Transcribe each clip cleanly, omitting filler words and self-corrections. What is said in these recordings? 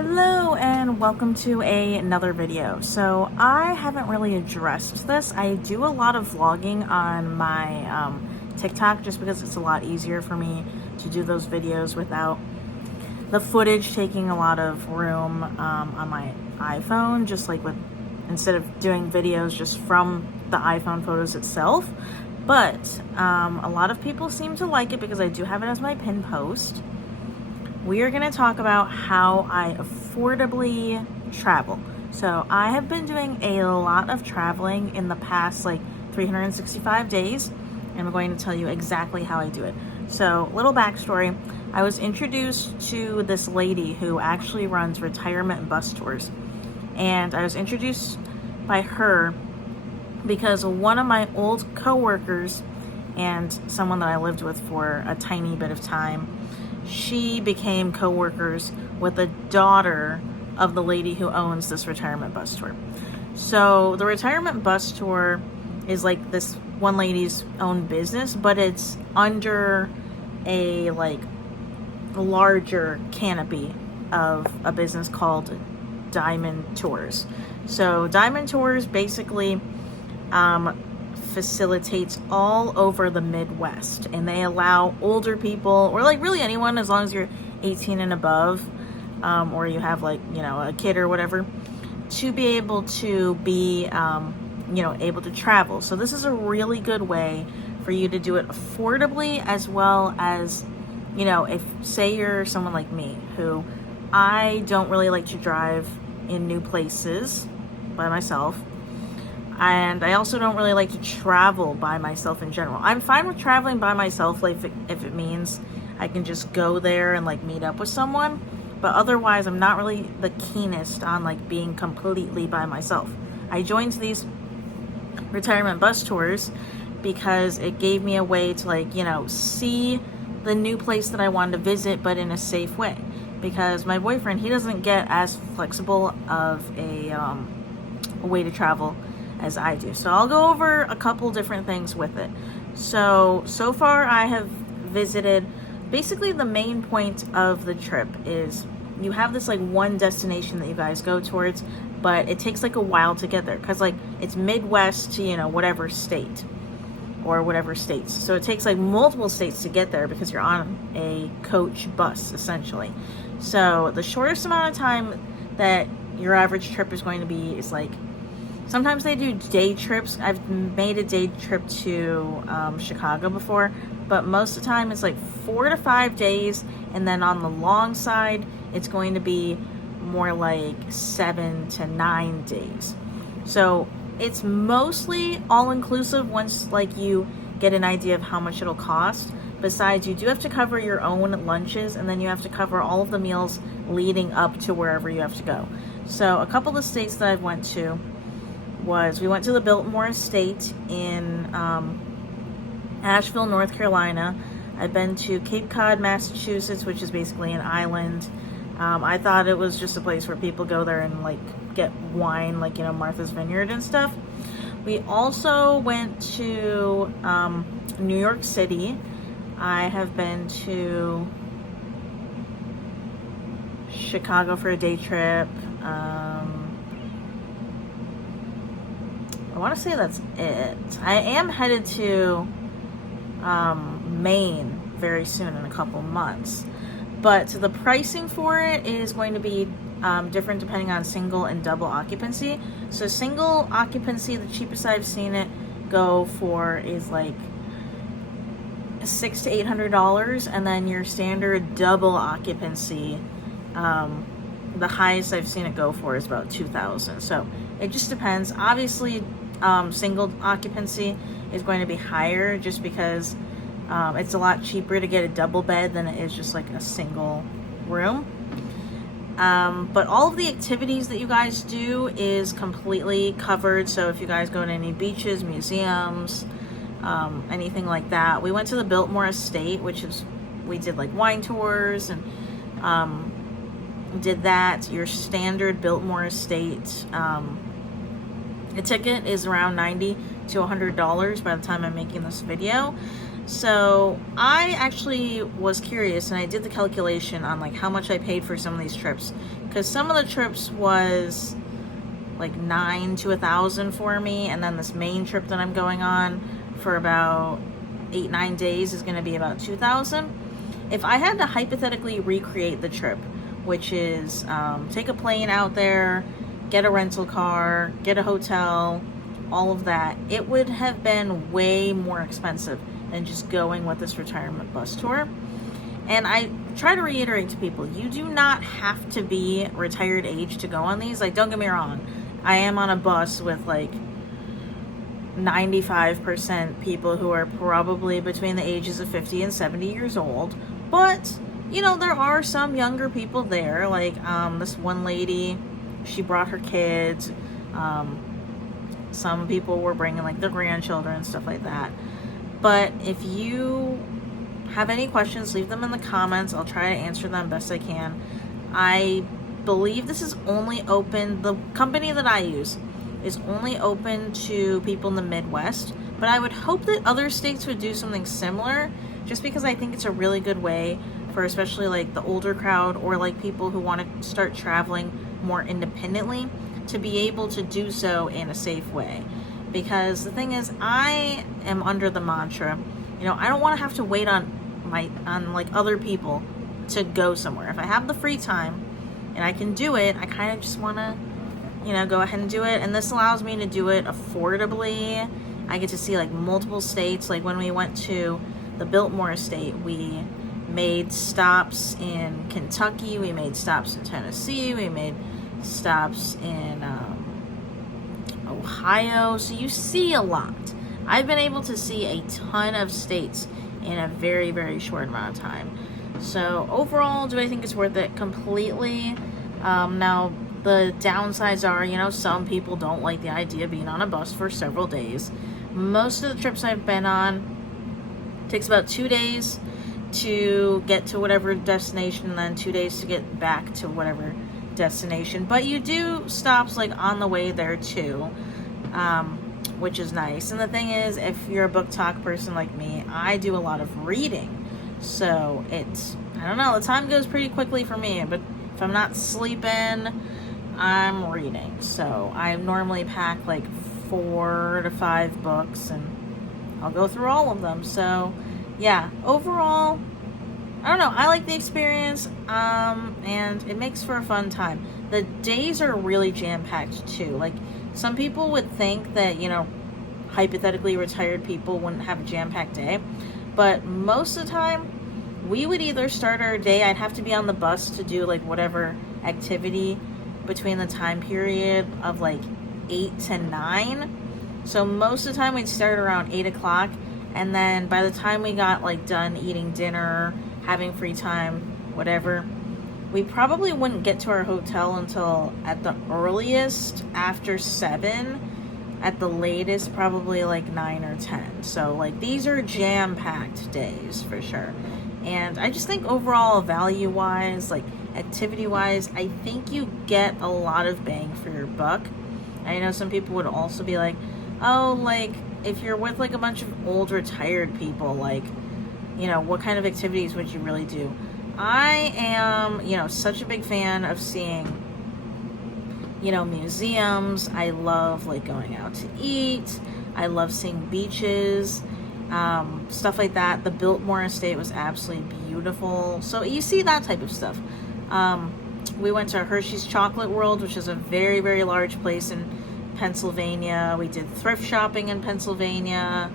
Hello and welcome to another video. So I haven't really addressed this. I do a lot of vlogging on my TikTok just because it's a lot easier for me to do those videos without the footage taking a lot of room on my iPhone, just like instead of doing videos just from the iPhone photos itself. But a lot of people seem to like it because I do have it as my pin post. We are going to talk about how I affordably travel. So I have been doing a lot of traveling in the past 365 days, and I'm going to tell you exactly how I do it. So, little backstory. I was introduced to this lady who actually runs retirement bus tours. And I was introduced by her because one of my old coworkers and someone that I lived with for a tiny bit of time, she became co-workers with the daughter of the lady who owns this retirement bus tour. So the retirement bus tour is like this one lady's own business, but it's under a larger canopy of a business called Diamond Tours. So Diamond Tours basically facilitates all over the Midwest, and they allow older people, or really anyone, as long as you're 18 and above, or you have a kid or whatever, to be able to be able to travel. So this is a really good way for you to do it affordably, as well as if say you're someone like me who I don't really like to drive in new places by myself. And I also don't really like to travel by myself in general. I'm fine with traveling by myself if it means I can just go there and meet up with someone. But otherwise, I'm not really the keenest on being completely by myself. I joined these retirement bus tours because it gave me a way to see the new place that I wanted to visit, but in a safe way. Because my boyfriend, he doesn't get as flexible of a way to travel as I do. So I'll go over a couple different things with it. So far I have visited, basically the main point of the trip is you have this one destination that you guys go towards, but it takes a while to get there because it's Midwest to whatever state or whatever states. So it takes multiple states to get there because you're on a coach bus essentially. So the shortest amount of time that your average trip is going to be is sometimes they do day trips. I've made a day trip to Chicago before, but most of the time it's 4 to 5 days, and then on the long side, it's going to be more 7 to 9 days. So it's mostly all-inclusive once you get an idea of how much it'll cost. Besides, you do have to cover your own lunches, and then you have to cover all of the meals leading up to wherever you have to go. So a couple of the states that I went to we went to the Biltmore Estate in Asheville, North Carolina. I've been to Cape Cod, Massachusetts, which is basically an island. I thought it was just a place where people go there and get wine, Martha's Vineyard and stuff. We also went to New York City. I have been to Chicago for a day trip. I want to say that's it. I am headed to Maine very soon in a couple months. But the pricing for it is going to be different depending on single and double occupancy. So single occupancy, the cheapest I've seen it go for is $600 to $800, and then your standard double occupancy, the highest I've seen it go for is about $2,000. So it just depends. Obviously, single occupancy is going to be higher just because it's a lot cheaper to get a double bed than it is just a single room. But all of the activities that you guys do is completely covered. So if you guys go to any beaches, museums, anything like that. We went to the Biltmore Estate, we did wine tours and did that. Your standard Biltmore Estate the ticket is around $90 to $100 by the time I'm making this video. So I actually was curious, and I did the calculation on like how much I paid for some of these trips, because some of the trips was like 9 to 1,000 for me, and then this main trip that I'm going on for about 8-9 days is going to be about 2,000. If I had to hypothetically recreate the trip, which is take a plane out there, get a rental car, get a hotel, all of that, it would have been way more expensive than just going with this retirement bus tour. And I try to reiterate to people, you do not have to be retired age to go on these. Like, don't get me wrong, I am on a bus with like 95% people who are probably between the ages of 50 and 70 years old. But, you know, there are some younger people there. Like this one lady, she brought her kids. Some people were bringing like their grandchildren and stuff like that. But if you have any questions, leave them in the comments. I'll try to answer them best I can. I believe this is only open, the company that I use is only open to people in the Midwest, but I would hope that other states would do something similar, just because I think it's a really good way for especially like the older crowd, or like people who want to start traveling more independently, to be able to do so in a safe way. Because the thing is, I am under the mantra, you know, I don't want to have to wait on like other people to go somewhere. If I have the free time and I can do it, I kind of just want to, you know, go ahead and do it. And this allows me to do it affordably. I get to see like multiple states. Like when we went to the Biltmore Estate, we made stops in Kentucky, we made stops in Tennessee, we made stops in Ohio. So you see a lot. I've been able to see a ton of states in a very, very short amount of time. So overall, do I think it's worth it? Completely. Now, the downsides are, you know, some people don't like the idea of being on a bus for several days. Most of the trips I've been on takes about 2 days to get to whatever destination, and then 2 days to get back to whatever destination. But you do stops like on the way there too, which is nice. And the thing is, if you're a book talk person like me, I do a lot of reading, so it's, I don't know, the time goes pretty quickly for me. But if I'm not sleeping, I'm reading. So I normally pack like 4 to 5 books, and I'll go through all of them. So yeah, overall, I don't know, I like the experience, and it makes for a fun time. The days are really jam-packed too. Like, some people would think that, you know, hypothetically retired people wouldn't have a jam-packed day, but most of the time we would either start our day, I'd have to be on the bus to do like whatever activity between the time period of like 8 to 9. So most of the time we'd start around 8 o'clock, and then by the time we got like done eating dinner, having free time, whatever, we probably wouldn't get to our hotel until at the earliest after 7, at the latest probably like 9 or 10. So like, these are jam-packed days for sure. And I just think overall, value wise, like activity wise, I think you get a lot of bang for your buck. I know some people would also be like, oh, like if you're with like a bunch of old retired people, like, you know, what kind of activities would you really do? I am, you know, such a big fan of seeing, you know, museums. I love like going out to eat. I love seeing beaches, stuff like that. The Biltmore Estate was absolutely beautiful. So you see that type of stuff. We went to Hershey's Chocolate World, which is a very, very large place in Pennsylvania. We did thrift shopping in Pennsylvania.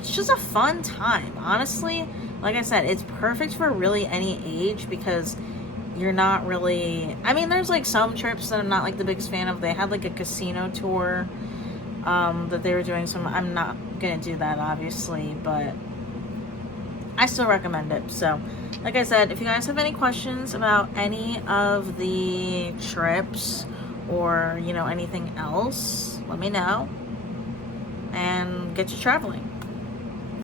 It's just a fun time, honestly. Like I said, it's perfect for really any age, because you're not really, I mean, there's like some trips that I'm not like the biggest fan of. They had like a casino tour that they were doing. Some, I'm not gonna do that obviously, but I still recommend it. So like I said, if you guys have any questions about any of the trips, or, you know, anything else, let me know, and get you traveling.